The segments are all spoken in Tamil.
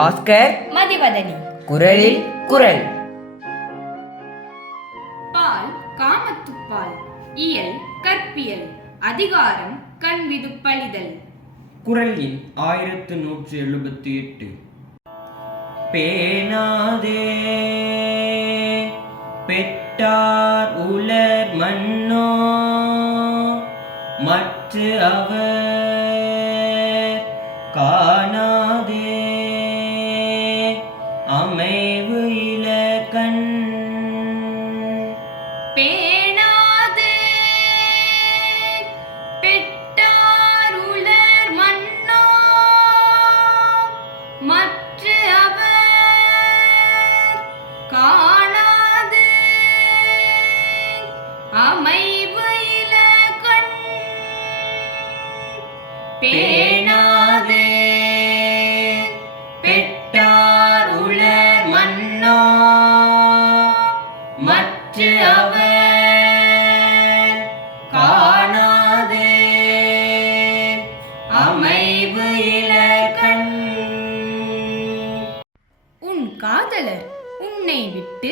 பாஸ்கர் மதிவதனி. குரலில் குரல். பால் காமத்துப்பால். இயல் கற்பியல். அதிகாரம் கண்விதுப்பழிதல். குரல் எண் 1178. பேணாதே பெற்றார் உலர் மன்னோ மற்று அவர் காணாதே அமைவு இலக்கண். பேணாதே பெற்றார் உலர் மன்னோ மற்று அவர் காணாதே அமைவு இலக்கண். பேணாதே பெற்றார் உலர் மன்னோ மற்று அவர் காணாதே அமைவு இலக்கண். உன் காதலர் உன்னை விட்டு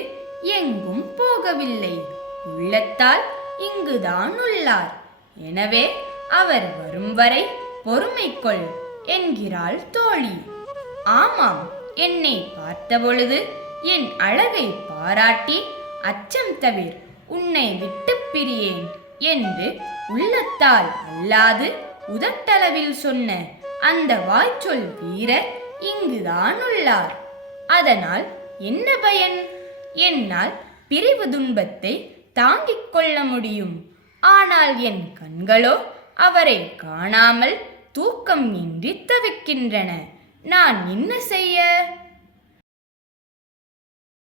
எங்கும் போகவில்லை, உள்ளத்தால் இங்குதான் உள்ளார். எனவே அவர் வரும் வரை பொறுமை கொள் என்கிறாள் தோழி. ஆமாம், என்னை பார்த்தபொழுது என் அழகை பாராட்டி அச்சம் தவிர், உன்னை விட்டு பிரியேன் என்று உள்ளத்தால் அல்லாது உதட்டளவில் சொன்ன அந்த வாய்ச்சொல் வீரர் இங்குதான் உள்ளார். அதனால் என்ன பயன்? என்னால் பிரிவு துன்பத்தை தாங்கிக் கொள்ள முடியும். ஆனால் என் கண்களோ அவரை காணாமல் தூக்கம் இன்றி தவிக்கின்றன. நான் என்ன செய்ய?